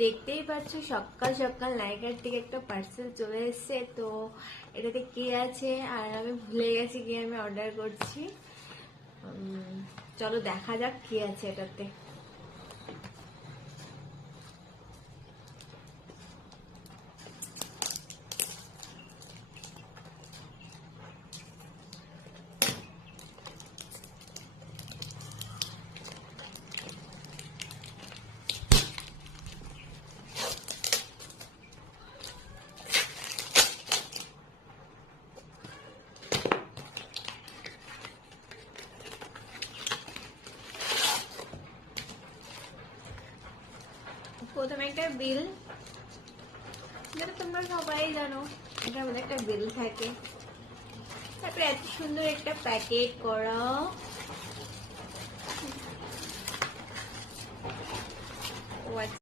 দেখতেই পাচ্ছ সকাল সকাল নায়িকার থেকে একটা পার্সেল চলে এসেছে। তো এটাতে কি আছে আর আমি ভুলে গেছি কি আমি অর্ডার করছি। চলো দেখা যাক কি আছে এটাতে। প্রথমে একটা বিল, যেটা তোমরা সবাই জানো এটার মধ্যে একটা বিল থাকে। তারপরে এত সুন্দর একটা প্যাকেট করা। ও